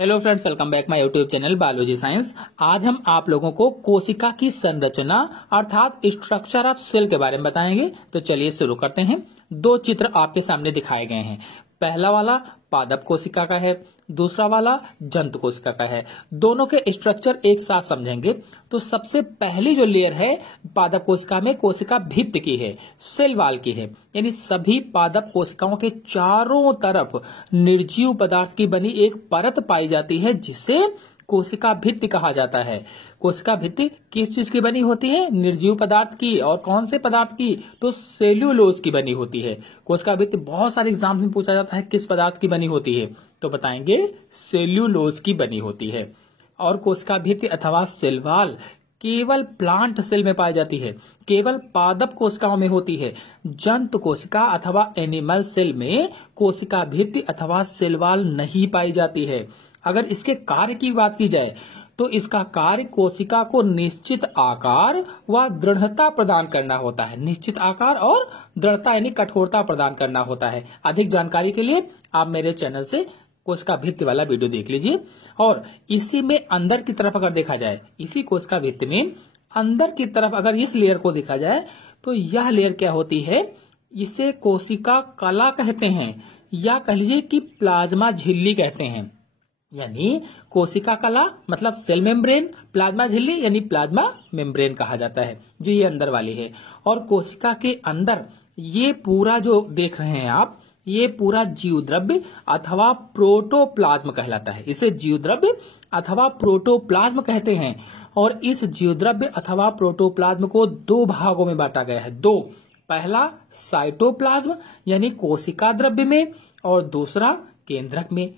Hello friends, welcome back my YouTube channel biology science. आज हम आप लोगों को कोशिका की संरचना अर्थात स्ट्रक्चर ऑफ सेल के बारे में बताएंगे। तो चलिए शुरू करते हैं। दो चित्र आपके सामने दिखाए गए हैं। पहला वाला पादप कोशिका का है, दूसरा वाला जंतु कोशिका का है। दोनों के स्ट्रक्चर एक साथ समझेंगे। तो सबसे पहली जो लेयर है पादप कोशिका में कोशिका भित्ति की है, सेल वॉल की है, यानी सभी पादप कोशिकाओं के चारों तरफ निर्जीव पदार्थ की बनी एक परत पाई जाती है जिसे कोशिका भित्ति कहा जाता है। कोशिका भित्ति किस चीज की बनी होती है? निर्जीव पदार्थ की। और कौन से पदार्थ की? तो सेल्यूलोज की बनी होती है। कोशिका भित्ति बहुत सारे एग्जाम में पूछा जाता है किस पदार्थ की बनी होती है, तो बताएंगे सेल्यूलोज की बनी होती है। और कोशिका भित्ति अथवा सेल वॉल केवल प्लांट सेल में पाई जाती है, केवल पादप कोशिकाओं में होती है। जंतु कोशिका अथवा एनिमल सेल में कोशिका भित्ति अथवा सेल वॉल नहीं पाई जाती है। अगर इसके कार्य की बात की जाए तो इसका कार्य कोशिका को निश्चित आकार व दृढ़ता प्रदान करना होता है। निश्चित आकार और दृढ़ता यानी कठोरता प्रदान करना होता है। अधिक जानकारी के लिए आप मेरे चैनल से कोशिका भित्ति वाला वीडियो देख लीजिए। और इसी में अंदर की तरफ अगर देखा जाए, इसी कोशिका भित्ति में अंदर की तरफ अगर इस लेयर को देखा जाए तो यह लेयर क्या होती है? इसे कोशिका कला कहते हैं, या कह लीजिए कि प्लाज्मा झिल्ली कहते हैं। यानी कोशिका कला मतलब सेल मेम्ब्रेन, प्लाज्मा झिल्ली यानी प्लाज्मा मेम्ब्रेन कहा जाता है, जो ये अंदर वाली है। और कोशिका के अंदर ये पूरा जो देख रहे हैं आप, ये पूरा जीवद्रव्य अथवा प्रोटोप्लाज्म कहलाता है। इसे जीवद्रव्य अथवा प्रोटोप्लाज्म कहते हैं। और इस जीवद्रव्य अथवा प्रोटोप्लाज्म को दो भागों में बांटा गया है। दो, पहला साइटोप्लाज्म यानी कोशिका द्रव्य में, और दूसरा केंद्रक में।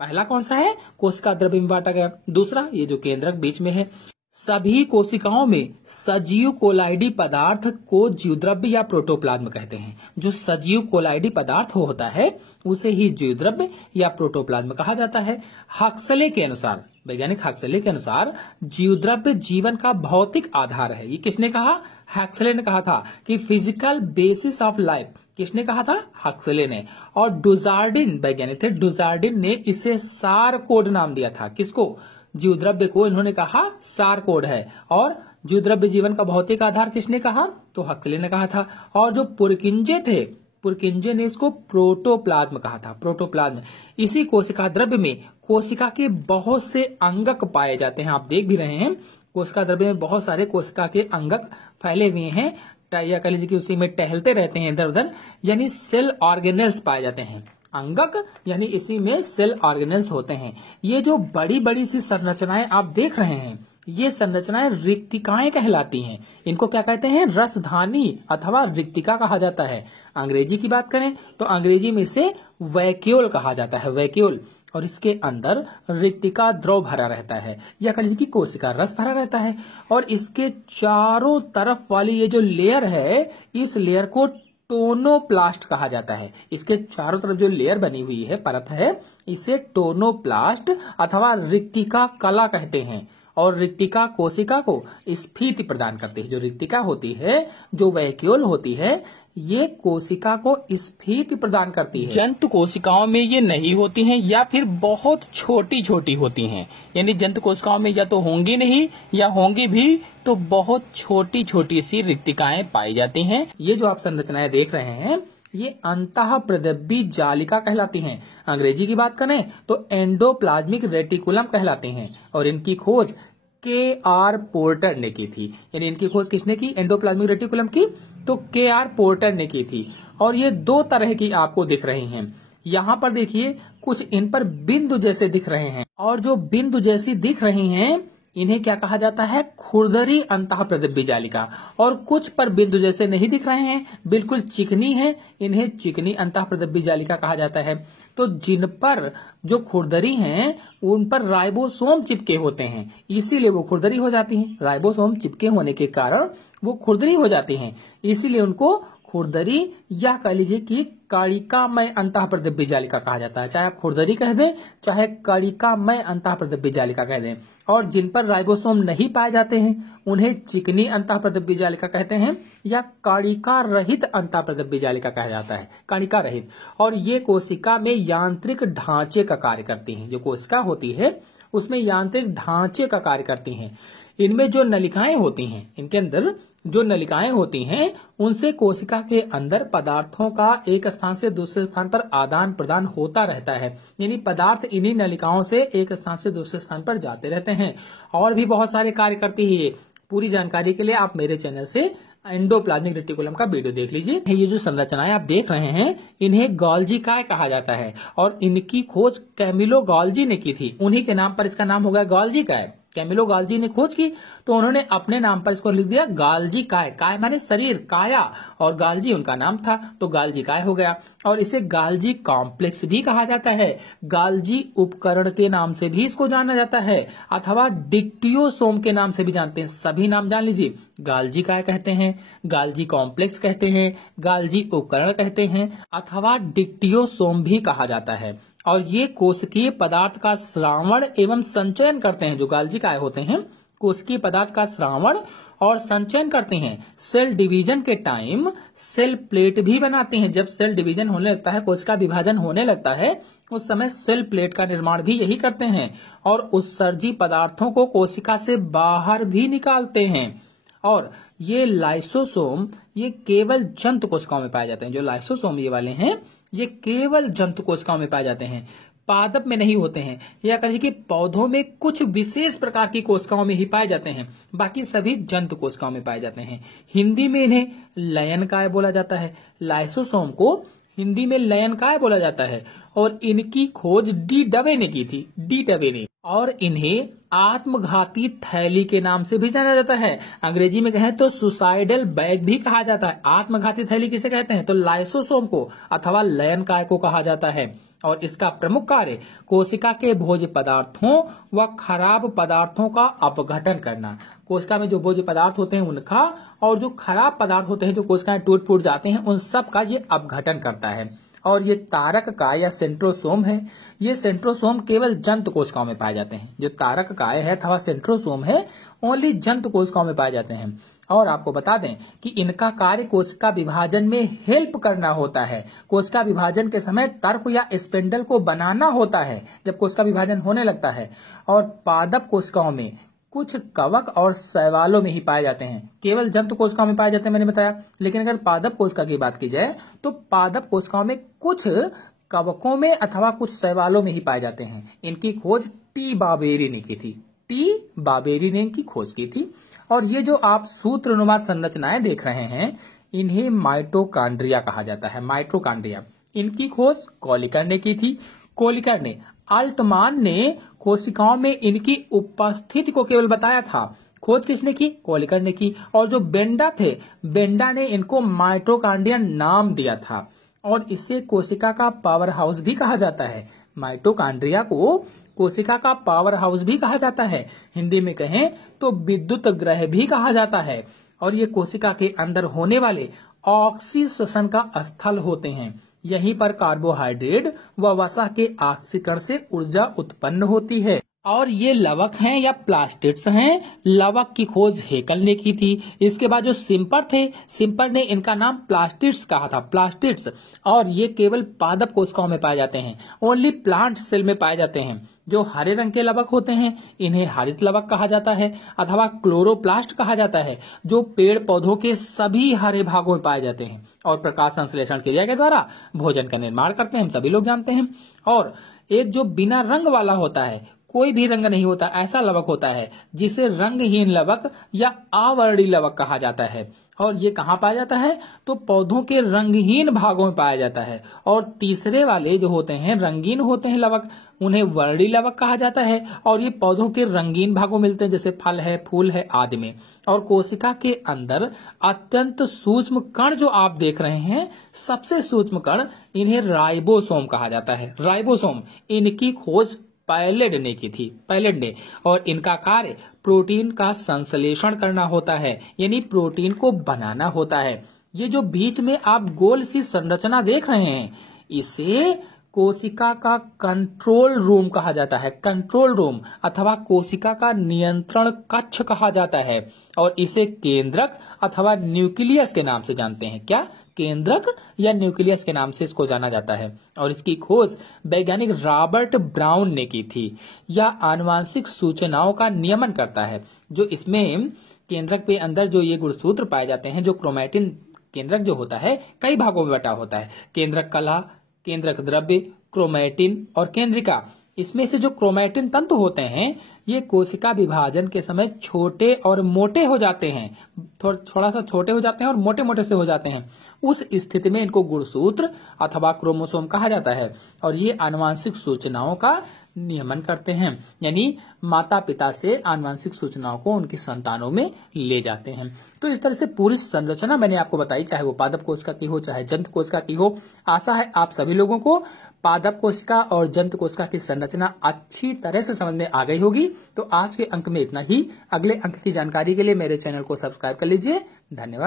पहला कौन सा है? कोशिका द्रव्य में बांटा गया। दूसरा ये जो केंद्रक बीच में है। सभी कोशिकाओं में सजीव कोलाइडी पदार्थ को जीवद्रव्य या प्रोटोप्लाज्म कहते हैं। जो सजीव कोलाइडी पदार्थ होता है उसे ही जीवद्रव्य या प्रोटोप्लाज्म कहा जाता है। हक्सले के अनुसार, वैज्ञानिक हक्सले के अनुसार जीवद्रव्य जीवन का भौतिक आधार है। ये किसने कहा? हक्सले ने कहा था कि फिजिकल बेसिस ऑफ लाइफ। किसने कहा था? हक्सले ने। और डुजार्डिन वैज्ञानिक थे, डुजार्डिन ने इसे सारकोड नाम दिया था। किसको? जीवद्रव्य को इन्होंने कहा सारकोड है। और जीवद्रव्य जीवन का भौतिक आधार किसने कहा? तो हक्सले ने कहा था। और जो पुरकिंजे थे, पुरकिंजे ने इसको प्रोटोप्लाज्म कहा था। प्रोटोप्लाज्म। इसी कोशिका द्रव्य में कोशिका के बहुत से अंगक पाए जाते हैं। आप देख भी रहे हैं कोशिका द्रव्य में बहुत सारे कोशिका के अंगक फैले हुए हैं, या कह लीजिए कि उसी में टहलते रहते हैं इधर उधर, यानी सेल ऑर्गेनेल्स पाए जाते हैं। अंगक यानी इसी में सेल ऑर्गेनेल्स होते हैं। ये जो बड़ी बड़ी सी संरचनाएं आप देख रहे हैं, ये संरचनाएं रिक्तिकाएं कहलाती हैं। इनको क्या कहते हैं? रसधानी अथवा रिक्तिका कहा जाता है। अंग्रेजी की बात करें तो अंग्रेजी में इसे वैक्यूल कहा जाता है, वैक्यूल। और इसके अंदर रिक्तिका द्रव भरा रहता है, या कह लीजिए कि कोशिका रस भरा रहता है। और इसके चारों तरफ वाली ये जो लेयर है, इस लेयर को टोनोप्लास्ट कहा जाता है। इसके चारों तरफ जो लेयर बनी हुई है, परत है, इसे टोनोप्लास्ट अथवा रिक्तिका कला कहते हैं। और रिक्तिका कोशिका को स्फीति प्रदान करती है। जो रिक्तिका होती है, जो वैक्यूल होती है, ये कोशिका को स्फीति प्रदान करती है। जंतु कोशिकाओं में ये नहीं होती हैं, या फिर बहुत छोटी छोटी होती हैं। यानी जंतु कोशिकाओं में या तो होंगी नहीं, या होंगी भी तो बहुत छोटी छोटी सी रिक्तिकाएं पाई जाती हैं। ये जो आप संरचनाएं देख रहे हैं, ये अंतःप्रदब्बी जालिका कहलाती हैं। अंग्रेजी की बात करें तो एंडोप्लाज्मिक रेटिकुलम कहलाते हैं। और इनकी खोज के.आर. पोर्टर ने की थी। यानी इनकी खोज किसने की? एंडोप्लाज्मिक रेटिकुलम की तो के.आर. पोर्टर ने की थी। और ये दो तरह की आपको दिख रही हैं। यहाँ पर देखिए कुछ इन पर बिंदु जैसे दिख रहे हैं, और जो बिंदु जैसी दिख रही हैं इन्हें क्या कहा जाता है? खुरदरी अंतःप्रदब्बी जालिका। और कुछ पर बिंदु जैसे नहीं दिख रहे हैं, बिल्कुल चिकनी है, इन्हें चिकनी अंतःप्रदब्बी जालिका कहा जाता है। तो जिन पर जो खुरदरी हैं उन पर राइबोसोम चिपके होते हैं, इसीलिए वो खुरदरी हो जाती हैं। राइबोसोम चिपके होने के कारण वो खुरदरी हो जाती हैं, इसीलिए उनको खुरदरी या कह लीजिए कि कणिकामय अंतःप्रदिव्य जालिका कहा जाता है। चाहे आप खुरदरी कह दें चाहे कणिकामय अंतःप्रदिव्य जालिका कह दें। और जिन पर राइबोसोम नहीं पाए जाते हैं उन्हें चिकनी अंतःप्रदिव्य जालिका कहते हैं या कणिका रहित अंतःप्रदिव्य जालिका कहा जाता है, कणिका रहित। और ये कोशिका में यांत्रिक ढांचे का कार्य करती हैं। जो कोशिका होती है उसमें यांत्रिक ढांचे का कार्य करती हैं। इनमें जो नलिकाएं होती हैं, इनके अंदर जो नलिकाएं होती हैं उनसे कोशिका के अंदर पदार्थों का एक स्थान से दूसरे स्थान पर आदान प्रदान होता रहता है। यानी पदार्थ इन्हीं नलिकाओं से एक स्थान से दूसरे स्थान पर जाते रहते हैं। और भी बहुत सारे कार्य करती है ये। पूरी जानकारी के लिए आप मेरे चैनल से एंडोप्लाज्मिक रेटिकुलम का वीडियो देख लीजिए। ये जो संरचनाएं आप देख रहे हैं इन्हें गोल्जी काय कहा जाता है और इनकी खोज कैमिलो गोल्जी ने की थी। उन्हीं के नाम पर इसका नाम हो गया गोल्जी काय। कैमिलो गोल्जी ने खोज की तो उन्होंने अपने नाम पर इसको लिख दिया गोल्जी काय। काय माने शरीर, काया, और गोल्जी उनका नाम था तो गोल्जी काय हो गया। और इसे गोल्जी कॉम्प्लेक्स भी कहा जाता है। गोल्जी उपकरण के नाम से भी इसको जाना जाता है अथवा डिक्टियोसोम के नाम से भी जानते हैं। सभी नाम जान लीजिए। गोल्जी काय कहते हैं, गोल्जी कॉम्प्लेक्स कहते हैं, गोल्जी उपकरण कहते हैं अथवा डिक्टियोसोम भी कहा जाता है। और ये कोशिकीय पदार्थ का श्रावण एवं संचयन करते हैं। जो गोल्जी काय होते हैं कोशिकीय पदार्थ का श्रावण और संचयन करते हैं। सेल डिवीजन के टाइम सेल प्लेट भी बनाते हैं। जब सेल डिवीजन होने लगता है, कोशिका विभाजन होने लगता है, उस समय सेल प्लेट का निर्माण भी यही करते हैं और उत्सर्जी पदार्थों को कोशिका से बाहर भी निकालते हैं। और ये लाइसोसोम ये केवल जंतु कोशिकाओं में पाए जाते हैं। जो लाइसोसोम ये वाले हैं ये केवल जंतु कोशिकाओं में पाए जाते हैं, पादप में नहीं होते हैं। या कहिए कि पौधों में कुछ विशेष प्रकार की कोशिकाओं में ही पाए जाते हैं, बाकी सभी जंतु कोशिकाओं में पाए जाते हैं। हिंदी में इन्हें लयनकाय बोला जाता है। लाइसोसोम को हिंदी में लयनकाय बोला जाता है। और इनकी खोज डी डवे ने की थी, डी डवे ने। और इन्हें आत्मघाती थैली के नाम से भी जाना जाता है। अंग्रेजी में कहें तो सुसाइडल बैग भी कहा जाता है। आत्मघाती थैली किसे कहते हैं तो लाइसोसोम को अथवा लयनकाय को कहा जाता है। और इसका प्रमुख कार्य कोशिका के भोज्य पदार्थों व खराब पदार्थों का अपघटन करना। कोशिका में जो भोज्य पदार्थ होते हैं उनका और जो खराब पदार्थ होते हैं जो कोशिकाएं टूट फूट जाते हैं उन सब का ये अपघटन करता है। और ये तारक काय या सेंट्रोसोम है। ये सेंट्रोसोम केवल जंतु कोशिकाओं में पाए जाते हैं। जो तारक काय है अथवा सेंट्रोसोम है ओनली जंतु कोशिकाओं में पाए जाते हैं। और आपको बता दें कि इनका कार्य कोशिका विभाजन में हेल्प करना होता है। कोशिका विभाजन के समय तर्क या स्पिंडल को बनाना होता है जब कोशिका विभाजन होने लगता है। और पादप कोशिकाओं में कुछ कवक और शैवालों में ही पाए जाते हैं। केवल जंतु कोशिकाओं में पाए जाते हैं मैंने बताया। लेकिन अगर पादप कोशिका की बात की जाए तो पादप कोशिकाओं में कुछ कवकों में अथवा कुछ शैवालों में ही पाए जाते हैं। इनकी खोज टी बाबेरी ने की थी। टी बाबेरी ने इनकी खोज की थी। और ये जो आप सूत्रनुमा संरचनाएं देख रहे हैं इन्हें माइटोकॉन्ड्रिया कहा जाता है। माइटोकॉन्ड्रिया इनकी खोज कोलिकर ने की थी। कोलिकर ने, अल्टमान ने कोशिकाओं में इनकी उपस्थिति को केवल बताया था। खोज किसने की? कोलिकर ने की। और जो बेंडा थे, बेंडा ने इनको माइटोकॉन्ड्रिया नाम दिया था। और इसे कोशिका का पावर हाउस भी कहा जाता है। माइटोकॉन्ड्रिया को कोशिका का पावर हाउस भी कहा जाता है। हिंदी में कहें तो विद्युत ग्रह भी कहा जाता है। और ये कोशिका के अंदर होने वाले ऑक्सीश्वसन का स्थल होते हैं। यहीं पर कार्बोहाइड्रेट व वसा के ऑक्सीकरण से ऊर्जा उत्पन्न होती है। और ये लवक हैं या प्लास्टिड्स हैं। लवक की खोज हेकल ने की थी। इसके बाद जो सिम्पर थे, सिम्पर ने इनका नाम प्लास्टिड्स कहा था, प्लास्टिड्स। और ये केवल पादप कोशिकाओं में पाए जाते हैं, ओनली प्लांट सेल में पाए जाते हैं। जो हरे रंग के लवक होते हैं इन्हें हरित लवक कहा जाता है अथवा क्लोरोप्लास्ट कहा जाता है, जो पेड़ पौधों के सभी हरे भागों में पाए जाते हैं और प्रकाश संश्लेषण क्रिया के द्वारा भोजन का निर्माण करते हैं, हम सभी लोग जानते हैं। और एक जो बिना रंग वाला होता है, कोई भी रंग नहीं होता, ऐसा लवक होता है जिसे रंगहीन लवक या अवर्णी लवक कहा जाता है। और ये कहाँ पाया जाता है तो पौधों के रंगहीन भागों में पाया जाता है। और तीसरे वाले जो होते हैं रंगीन होते हैं लवक, उन्हें वर्णी लवक कहा जाता है। और ये पौधों के रंगीन भागों में मिलते हैं, जैसे फल है, फूल है आदि में। और कोशिका के अंदर अत्यंत सूक्ष्म कण जो आप देख रहे हैं, सबसे सूक्ष्म कण, इन्हें राइबोसोम कहा जाता है। राइबोसोम, इनकी खोज पैलेड ने की थी, पैलेड ने। और इनका कार्य प्रोटीन का संश्लेषण करना होता है, यानी प्रोटीन को बनाना होता है। ये जो बीच में आप गोल सी संरचना देख रहे हैं, इसे कोशिका का कंट्रोल रूम कहा जाता है। कंट्रोल रूम अथवा कोशिका का नियंत्रण कक्ष कहा जाता है, और इसे केंद्रक अथवा न्यूक्लियस के नाम से जानते हैं। क्या? केंद्रक या न्यूक्लियस के नाम से इसको जाना जाता है। और इसकी खोज वैज्ञानिक रॉबर्ट ब्राउन ने की थी। यह आनुवांशिक सूचनाओं का नियमन करता है। जो इसमें केंद्रक पे अंदर जो ये गुणसूत्र पाए जाते हैं, जो क्रोमैटिन, केंद्रक जो होता है कई भागों में बटा होता है। केंद्रक कला, केंद्रक द्रव्य, क्रोमैटिन और केंद्रिका। इसमें से जो क्रोमैटिन तंतु होते हैं, ये कोशिका विभाजन के समय छोटे और मोटे हो जाते हैं, थोड़ा सा छोटे हो जाते हैं और मोटे मोटे से हो जाते हैं। उस स्थिति में इनको गुणसूत्र अथवा क्रोमोसोम कहा जाता है, और ये आनुवांशिक सूचनाओं का नियमन करते हैं, यानी माता पिता से आनुवांशिक सूचनाओं को उनकी संतानों में ले जाते हैं। तो इस तरह से पूरी संरचना मैंने आपको बताई, चाहे वो पादप कोशिका की हो, चाहे जंतु कोशिका की हो। आशा है आप सभी लोगों को पादप कोशिका और जंतु कोशिका की संरचना अच्छी तरह से समझ में आ गई होगी। तो आज के अंक में इतना ही। अगले अंक की जानकारी के लिए मेरे चैनल को सब्सक्राइब कर लीजिए। धन्यवाद।